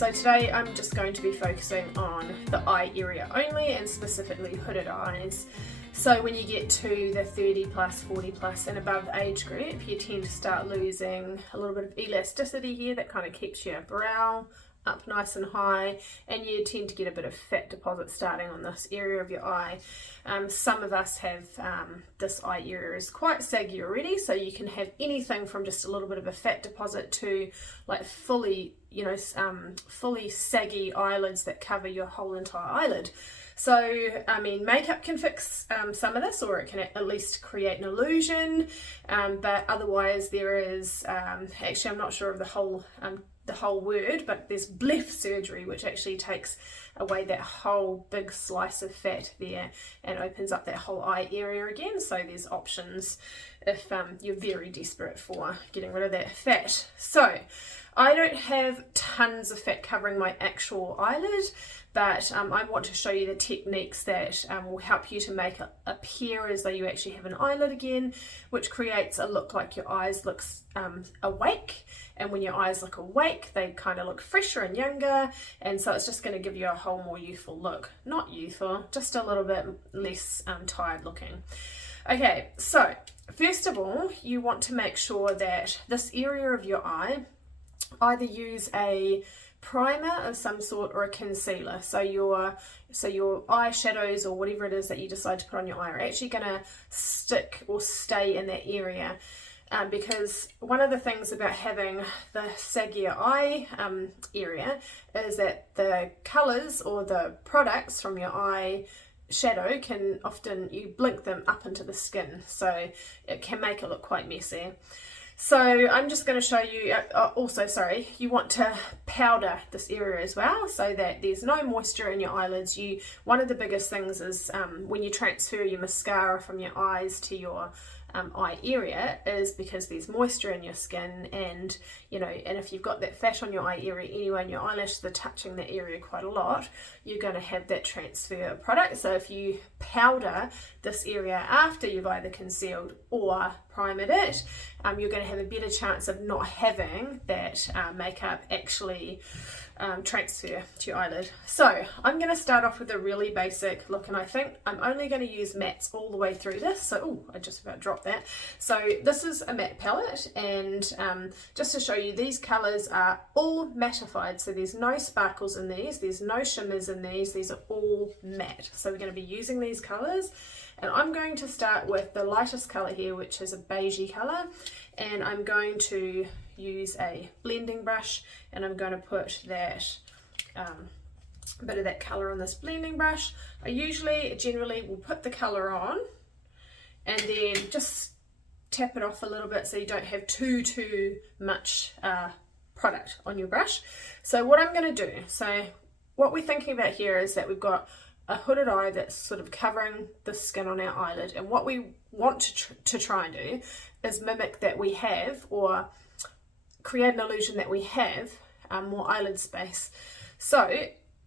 So today I'm just going to be focusing on the eye area only, and specifically hooded eyes. So when you get to the 30 plus, 40 plus and above age group, you tend to start losing a little bit of elasticity here that kind of keeps your brow up nice and high, and you tend to get a bit of fat deposit starting on this area of your eye. Some of us have this eye area is quite saggy already, so you can have anything from just a little bit of a fat deposit to like fully, fully saggy eyelids that cover your whole entire eyelid. So, I mean, makeup can fix some of this, or it can at least create an illusion, but otherwise there is, actually I'm not sure of the whole word, but there's bleph surgery, which actually takes away that whole big slice of fat there and opens up that whole eye area again. So there's options if you're very desperate for getting rid of that fat. So I don't have tons of fat covering my actual eyelid, but I want to show you the techniques that will help you to make it appear as though you actually have an eyelid again, which creates a look like your eyes look awake. And when your eyes look awake, they kind of look fresher and younger, and so it's just going to give you a whole more youthful look. Not youthful, just a little bit less tired looking. Okay, so first of all, you want to make sure that this area of your eye, either use a primer of some sort or a concealer. So your eyeshadows or whatever it is that you decide to put on your eye are actually going to stick or stay in that area. Because one of the things about having the saggier eye area is that the colours or the products from your eye shadow can often, you blink them up into the skin, so it can make it look quite messy. So I'm just going to show you, you want to powder this area as well so that there's no moisture in your eyelids. One of the biggest things is when you transfer your mascara from your eyes to your eye area is because there's moisture in your skin, and and if you've got that fat on your eye area anyway and your eyelashes are touching that area quite a lot, you're going to have that transfer of product. So if you powder this area after you've either concealed or primed it, you're going to have a better chance of not having that makeup actually transfer to your eyelid. So I'm going to start off with a really basic look, and I think I'm only going to use mattes all the way through this. So I just about dropped that. So this is a matte palette, and just to show you, these colors are all mattified, so there's no sparkles in these, there's no shimmers in these are all matte. So we're going to be using these colors, and I'm going to start with the lightest color here, which is a beigey color, and I'm going to use a blending brush, and I'm going to put that bit of that color on this blending brush. I generally will put the color on and then just tap it off a little bit so you don't have too much product on your brush. So what I'm going to do, so what we're thinking about here is that we've got a hooded eye that's sort of covering the skin on our eyelid, and what we want to try and do is mimic that we have, or create an illusion that we have more eyelid space. So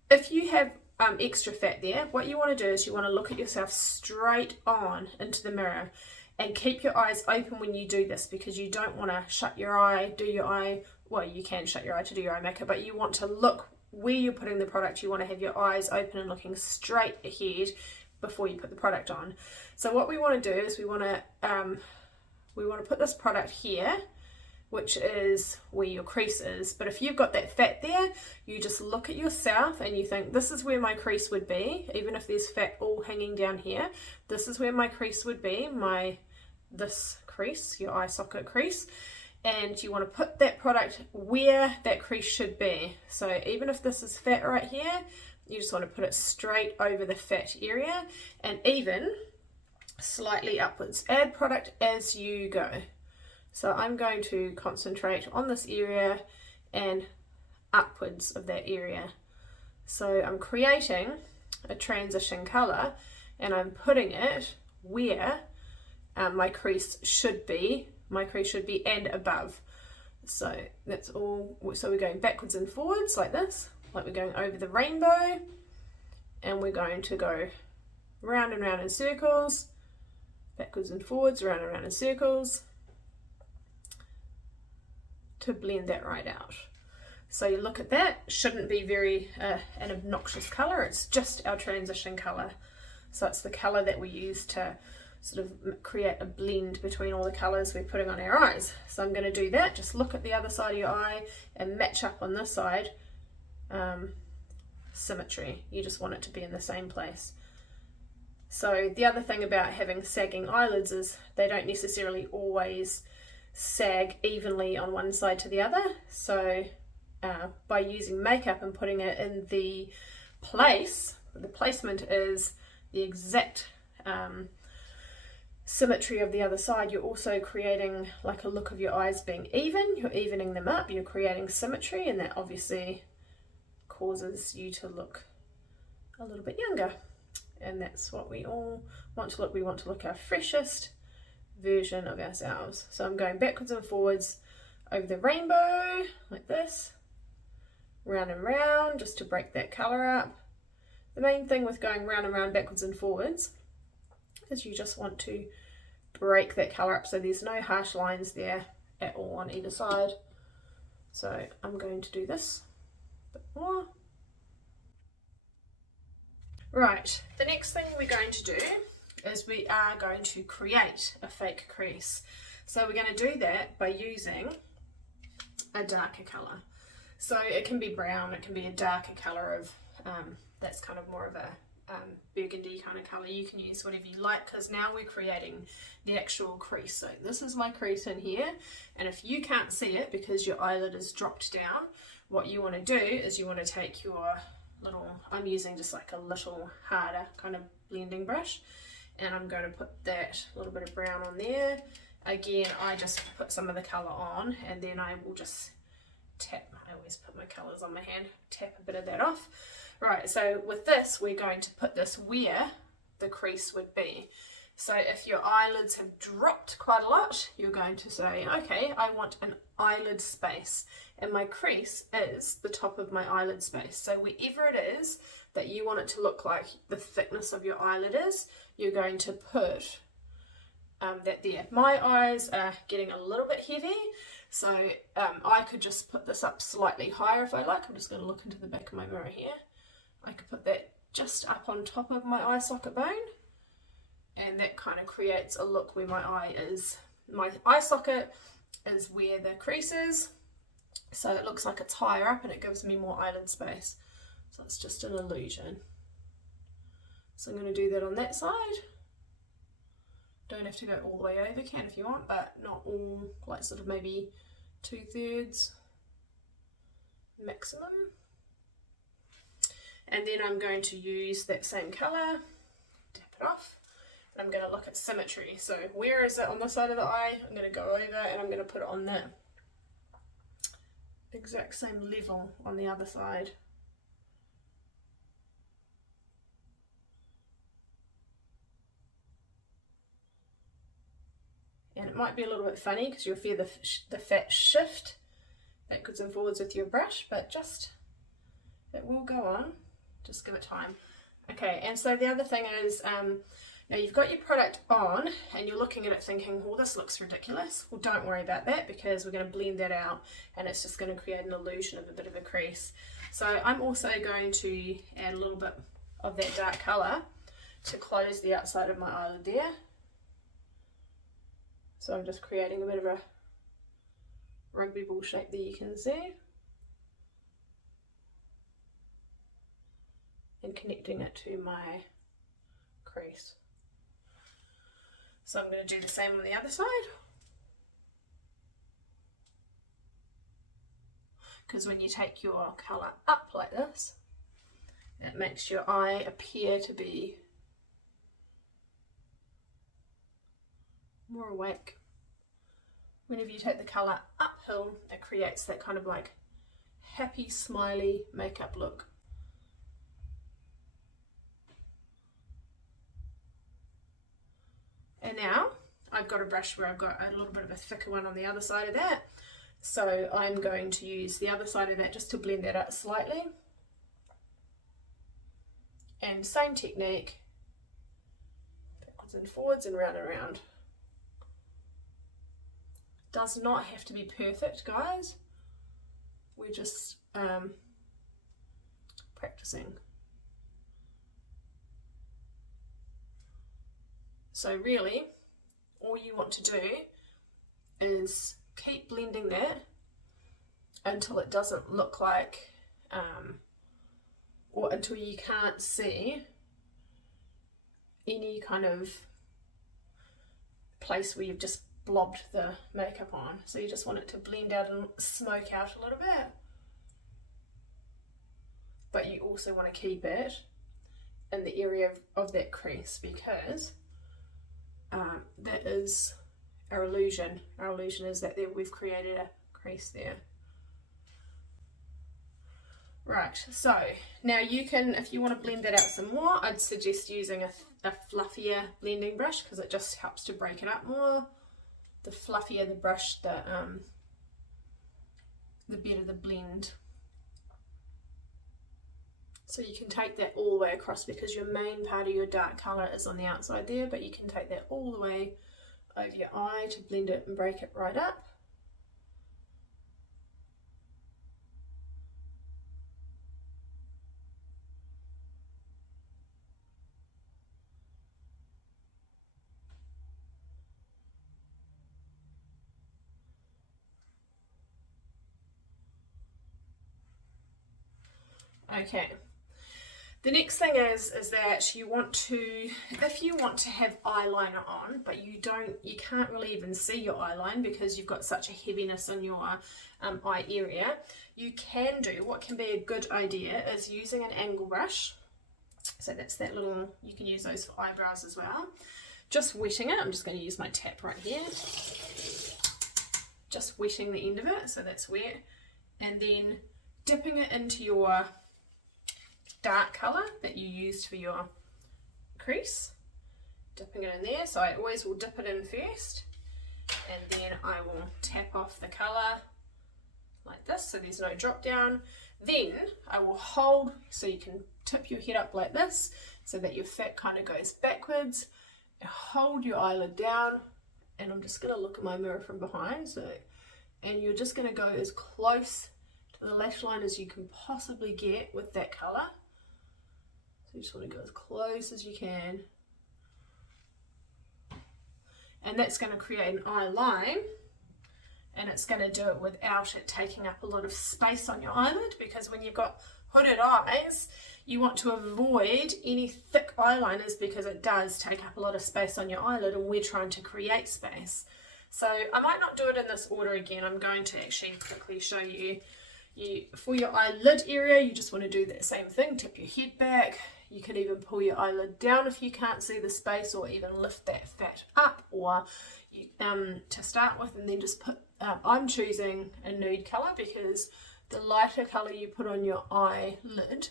if you have extra fat there, what you want to do is you want to look at yourself straight on into the mirror and keep your eyes open when you do this, because you don't want to shut your eye, well, you can shut your eye to do your eye makeup, but you want to look where you're putting the product. You want to have your eyes open and looking straight ahead before you put the product on. So what we want to do is we want to put this product here, which is where your crease is. But if you've got that fat there, you just look at yourself and you think, this is where my crease would be. Even if there's fat all hanging down here, this is where my crease would be, this crease, your eye socket crease. And you want to put that product where that crease should be. So even if this is fat right here, you just want to put it straight over the fat area, and even slightly upwards. Add product as you go. So I'm going to concentrate on this area and upwards of that area. So I'm creating a transition color, and I'm putting it where my crease should be. My crease should be and above. So that's all. So we're going backwards and forwards like this, like we're going over the rainbow, and we're going to go round and round in circles, backwards and forwards, round and round in circles, to blend that right out. So you look at that, shouldn't be very an obnoxious colour, it's just our transition colour. So it's the colour that we use to sort of create a blend between all the colours we're putting on our eyes. So I'm going to do that, just look at the other side of your eye and match up on this side. Symmetry, you just want it to be in the same place. So the other thing about having sagging eyelids is they don't necessarily always sag evenly on one side to the other. So by using makeup and putting it in the place, the placement is the exact symmetry of the other side, you're also creating like a look of your eyes being even, you're evening them up, you're creating symmetry, and that obviously causes you to look a little bit younger. And that's what we all want to look. We want to look our freshest version of ourselves. So I'm going backwards and forwards over the rainbow like this, round and round, just to break that colour up. The main thing with going round and round, backwards and forwards, is you just want to break that colour up so there's no harsh lines there at all on either side. So I'm going to do this a bit more. Right, the next thing we're going to do is we are going to create a fake crease. So we're going to do that by using a darker colour. So it can be brown, it can be a darker colour of, that's kind of more of a burgundy kind of colour. You can use whatever you like, because now we're creating the actual crease. So this is my crease in here, and if you can't see it because your eyelid is dropped down, what you want to do is you want to take your little, I'm using just like a little harder kind of blending brush, and I'm going to put that little bit of brown on there. Again, I just put some of the colour on, and then I will just tap, I always put my colours on my hand, tap a bit of that off. Right, so with this, we're going to put this where the crease would be. So if your eyelids have dropped quite a lot, you're going to say, okay, I want an eyelid space, and my crease is the top of my eyelid space. So wherever it is that you want it to look like the thickness of your eyelid is, you're going to put that there. My eyes are getting a little bit heavy, so I could just put this up slightly higher if I like. I'm just going to look into the back of my mirror here. I could put that just up on top of my eye socket bone, and that kind of creates a look where my eye socket is where the crease is, so it looks like it's higher up and it gives me more eyelid space. So it's just an illusion. So I'm going to do that on that side. Don't have to go all the way over, can if you want, but not all, like sort of maybe 2/3 maximum. And then I'm going to use that same colour, tap it off, and I'm going to look at symmetry. So where is it on the side of the eye? I'm going to go over and I'm going to put it on the exact same level on the other side. And it might be a little bit funny because you'll feel the fat shift backwards and forwards with your brush, but just, it will go on. Just give it time. Okay, and so the other thing is, now you've got your product on and you're looking at it thinking, well, this looks ridiculous. Well, don't worry about that, because we're going to blend that out and it's just going to create an illusion of a bit of a crease. So I'm also going to add a little bit of that dark colour to close the outside of my eyelid there. So I'm just creating a bit of a rugby ball shape there, you can see. And connecting it to my crease. So I'm going to do the same on the other side. Because when you take your colour up like this, it makes your eye appear to be more awake. Whenever you take the colour uphill, it creates that kind of like happy, smiley makeup look. And now I've got a brush where I've got a little bit of a thicker one on the other side of that. So I'm going to use the other side of that just to blend that out slightly. And same technique, backwards and forwards and round and round. Does not have to be perfect, guys. We're just practicing. So really, all you want to do is keep blending that until it doesn't look like, or until you can't see any kind of place where you've just blobbed the makeup on. So you just want it to blend out and smoke out a little bit. But you also want to keep it in the area of that crease, because that is our illusion. Our illusion is that we've created a crease there. Right, so now you can, if you want to blend that out some more, I'd suggest using a fluffier blending brush, because it just helps to break it up more. The fluffier the brush, the better the blend. So you can take that all the way across, because your main part of your dark colour is on the outside there, but you can take that all the way over your eye to blend it and break it right up. Okay, the next thing is that you want to, if you want to have eyeliner on, but you can't really even see your eyeline because you've got such a heaviness in your eye area, you can do, what can be a good idea is using an angle brush. So that's that little, you can use those for eyebrows as well. Just wetting it, I'm just going to use my tap right here. Just wetting the end of it, so that's wet. And then dipping it into your dark colour that you used for your crease, dipping it in there. So I always will dip it in first, and then I will tap off the colour like this, so there's no drop down. Then I will hold, so you can tip your head up like this, so that your fat kind of goes backwards. Hold your eyelid down, and I'm just going to look at my mirror from behind. So, and you're just going to go as close to the lash line as you can possibly get with that colour. So you just want to go as close as you can. And that's going to create an eye line, and it's going to do it without it taking up a lot of space on your eyelid, because when you've got hooded eyes, you want to avoid any thick eyeliners, because it does take up a lot of space on your eyelid, and we're trying to create space. So I might not do it in this order again. I'm going to actually quickly show you. For your eyelid area, you just want to do that same thing. Tip your head back. You can even pull your eyelid down if you can't see the space, or even lift that fat up, or you, to start with, and then just put, I'm choosing a nude colour, because the lighter colour you put on your eyelid,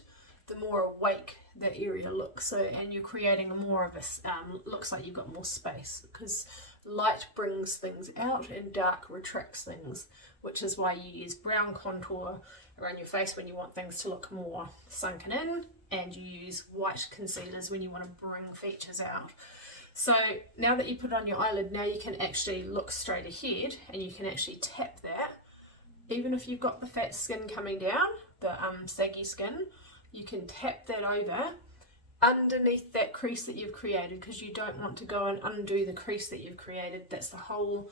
the more awake that area looks. So, and you're creating more of a, looks like you've got more space, because light brings things out and dark retracts things, which is why you use brown contour around your face when you want things to look more sunken in, and you use white concealers when you want to bring features out. So now that you put it on your eyelid, now you can actually look straight ahead, and you can actually tap that. Even if you've got the fat skin coming down, the saggy skin, you can tap that over underneath that crease that you've created, because you don't want to go and undo the crease that you've created. That's the whole,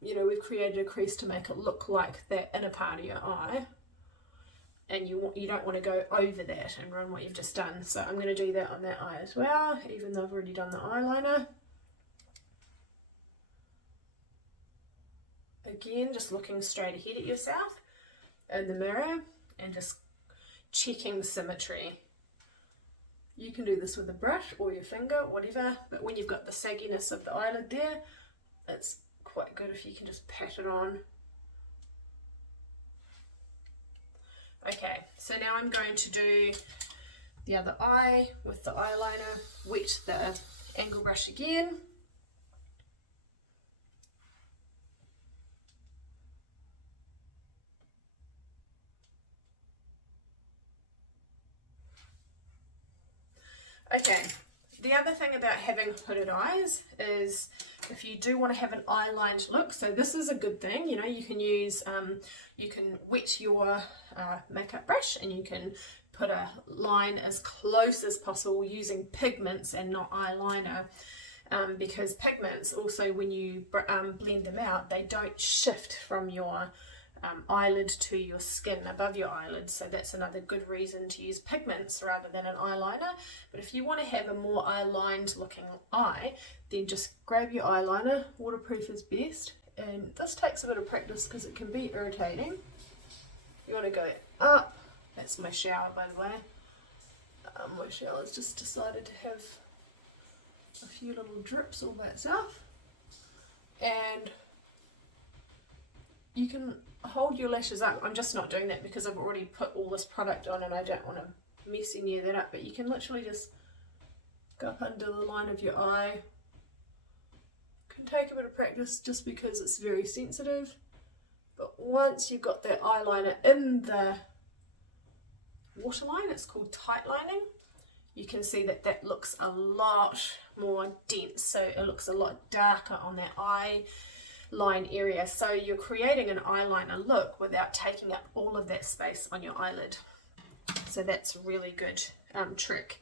you know, we've created a crease to make it look like that inner part of your eye, and you don't want to go over that and ruin what you've just done. So I'm going to do that on that eye as well, even though I've already done the eyeliner. Again, just looking straight ahead at yourself in the mirror and just checking symmetry. You can do this with a brush or your finger, whatever, but when you've got the sagginess of the eyelid there, it's quite good if you can just pat it on. Okay, so now I'm going to do the other eye with the eyeliner. Wet the angle brush again. Okay, The other thing about having hooded eyes is if you do want to have an eye-lined look, so this is a good thing, you know, you can use, you can wet your makeup brush and you can put a line as close as possible using pigments and not eyeliner, because pigments also, when you blend them out, they don't shift from your eyelid to your skin above your eyelid, so that's another good reason to use pigments rather than an eyeliner. But if you want to have a more eye-lined looking eye, then just grab your eyeliner. Waterproof is best, and this takes a bit of practice because it can be irritating. You want to go up. That's my shower, by the way. My shower's just decided to have a few little drips all by itself, and you can hold your lashes up. I'm just not doing that because I've already put all this product on and I don't want to mess any of that up, but you can literally just go up under the line of your eye. Can take a bit of practice just because it's very sensitive, but once you've got that eyeliner in the waterline, it's called tight lining, you can see that that looks a lot more dense, so it looks a lot darker on that eye line area, so you're creating an eyeliner look without taking up all of that space on your eyelid. So that's a really good trick.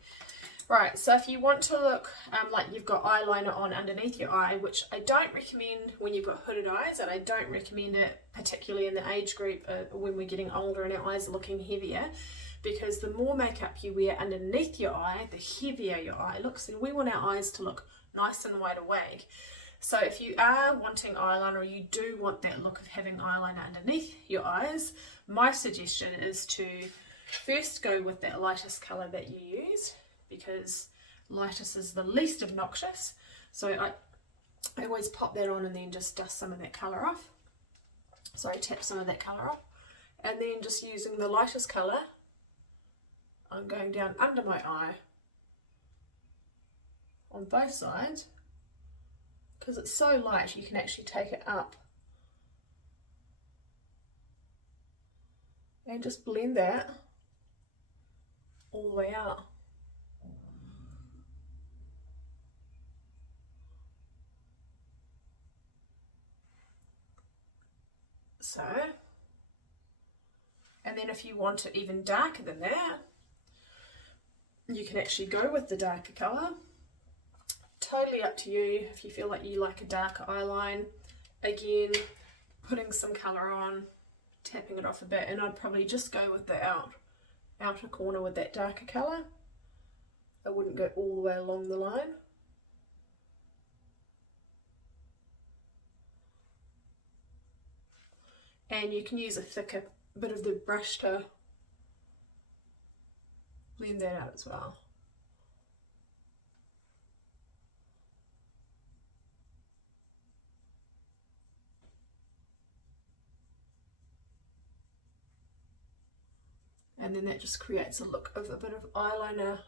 Right, so if you want to look like you've got eyeliner on underneath your eye, which I don't recommend when you've got hooded eyes, and I don't recommend it particularly in the age group when we're getting older and our eyes are looking heavier, because the more makeup you wear underneath your eye, the heavier your eye looks, and we want our eyes to look nice and wide awake. So if you are wanting eyeliner, or you do want that look of having eyeliner underneath your eyes, my suggestion is to first go with that lightest colour that you use, because lightest is the least obnoxious. So I always pop that on and then just dust some of that colour off. Sorry, tap some of that colour off. And then just using the lightest colour, I'm going down under my eye on both sides. Because it's so light, you can actually take it up and just blend that all the way out. So, and then if you want it even darker than that, you can actually go with the darker colour. Totally up to you if you feel like you like a darker eyeline. Again, putting some colour on, tapping it off a bit, and I'd probably just go with the outer corner with that darker colour. I wouldn't go all the way along the line. And you can use a thicker bit of the brush to blend that out as well. And then that just creates a look of a bit of eyeliner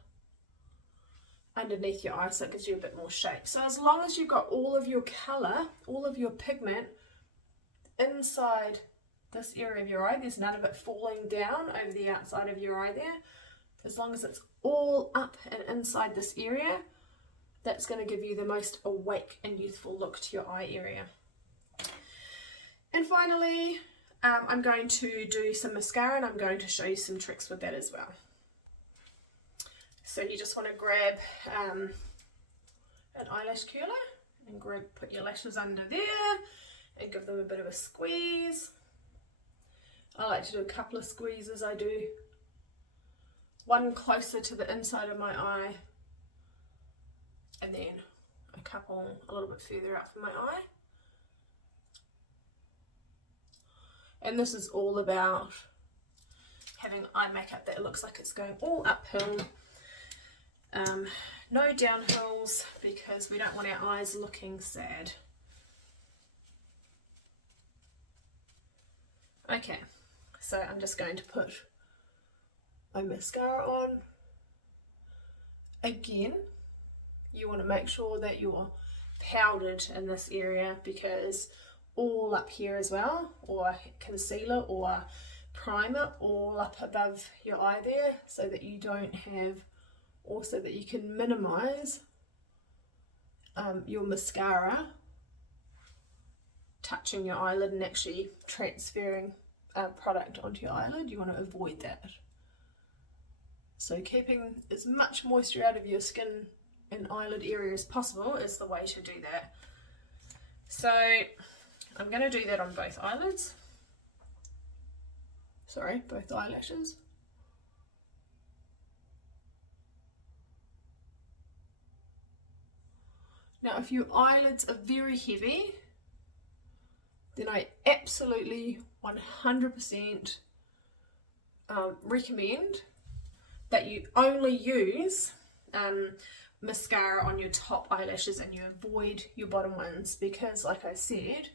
underneath your eye, so it gives you a bit more shape. So as long as you've got all of your colour, all of your pigment inside this area of your eye, there's none of it falling down over the outside of your eye there. As long as it's all up and inside this area, that's going to give you the most awake and youthful look to your eye area. And finally, I'm going to do some mascara, and I'm going to show you some tricks with that as well. So you just want to grab an eyelash curler and put your lashes under there and give them a bit of a squeeze. I like to do a couple of squeezes. I do one closer to the inside of my eye and then a couple a little bit further out from my eye. And this is all about having eye makeup that looks like it's going all uphill. No downhills, because we don't want our eyes looking sad. Okay, so I'm just going to put my mascara on. Again, you want to make sure that you're powdered in this area, because all up here as well, or concealer or primer all up above your eye there, so that you don't have also that you can minimize your mascara touching your eyelid and actually transferring product onto your eyelid. You want to avoid that. So keeping as much moisture out of your skin and eyelid area as possible is the way to do that. So I'm going to do that on both eyelids. Sorry, both eyelashes. Now if your eyelids are very heavy, then I absolutely 100% recommend that you only use mascara on your top eyelashes and you avoid your bottom ones, because like I said,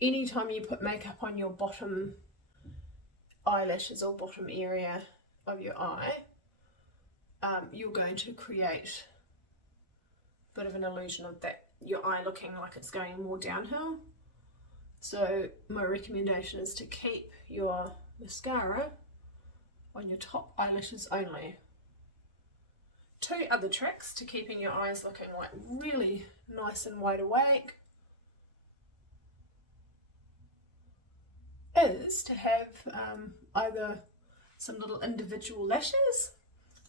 anytime you put makeup on your bottom eyelashes or bottom area of your eye, you're going to create a bit of an illusion of that your eye looking like it's going more downhill. So my recommendation is to keep your mascara on your top eyelashes only. 2 other tricks to keeping your eyes looking like really nice and wide awake is to have either some little individual lashes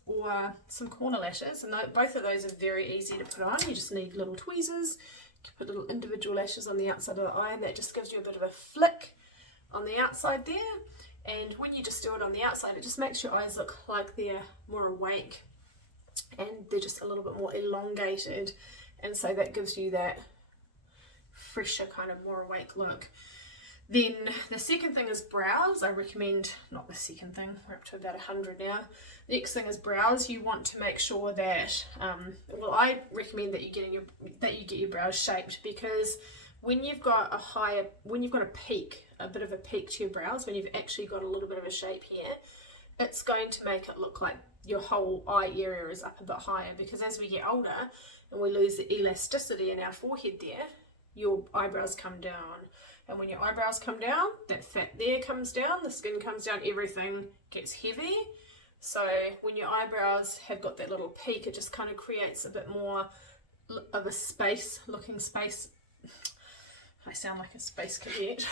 or some corner lashes, and both of those are very easy to put on. You just need little tweezers. You put little individual lashes on the outside of the eye, and that just gives you a bit of a flick on the outside there. And when you just do it on the outside, it just makes your eyes look like they're more awake and they're just a little bit more elongated, and so that gives you that fresher kind of more awake look. Then the second thing is brows. I recommend, not the second thing, we're up to about 100 now. The next thing is brows. You want to make sure that, well, I recommend that you get your brows shaped, because when you've got a peak, a bit of a peak to your brows, when you've actually got a little bit of a shape here, it's going to make it look like your whole eye area is up a bit higher, because as we get older and we lose the elasticity in our forehead there, your eyebrows come down. And when your eyebrows come down, that fat there comes down, the skin comes down, everything gets heavy. So when your eyebrows have got that little peak, it just kind of creates a bit more of a looking space. I sound like a space cadet.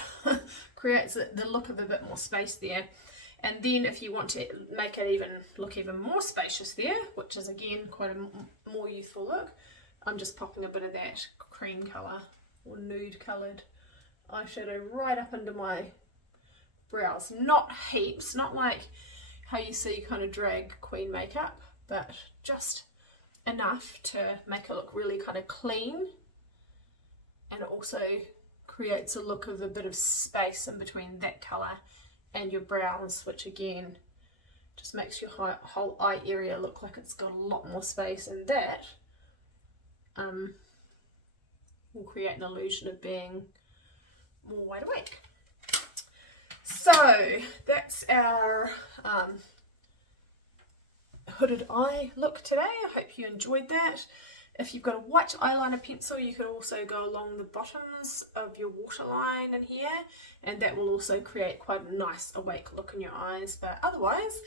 Creates the look of a bit more space there. And then if you want to make it look even more spacious there, which is again quite a more youthful look, I'm just popping a bit of that cream colour or nude coloured eyeshadow right up under my brows. Not heaps, not like how you see kind of drag queen makeup, but just enough to make it look really kind of clean, and it also creates a look of a bit of space in between that colour and your brows, which again just makes your whole eye area look like it's got a lot more space, and that will create an illusion of being more wide awake. So that's our hooded eye look today. I hope you enjoyed that. If you've got a white eyeliner pencil, you could also go along the bottoms of your waterline in here, and that will also create quite a nice awake look in your eyes. But otherwise,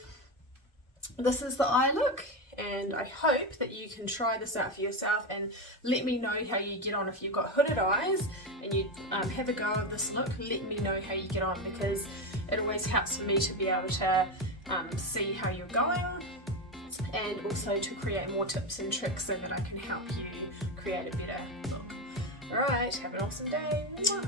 this is the eye look, and I hope that you can try this out for yourself and let me know how you get on. If you've got hooded eyes and you have a go of this look, let me know how you get on, because it always helps for me to be able to see how you're going, and also to create more tips and tricks so that I can help you create a better look. Alright, have an awesome day. Mwah.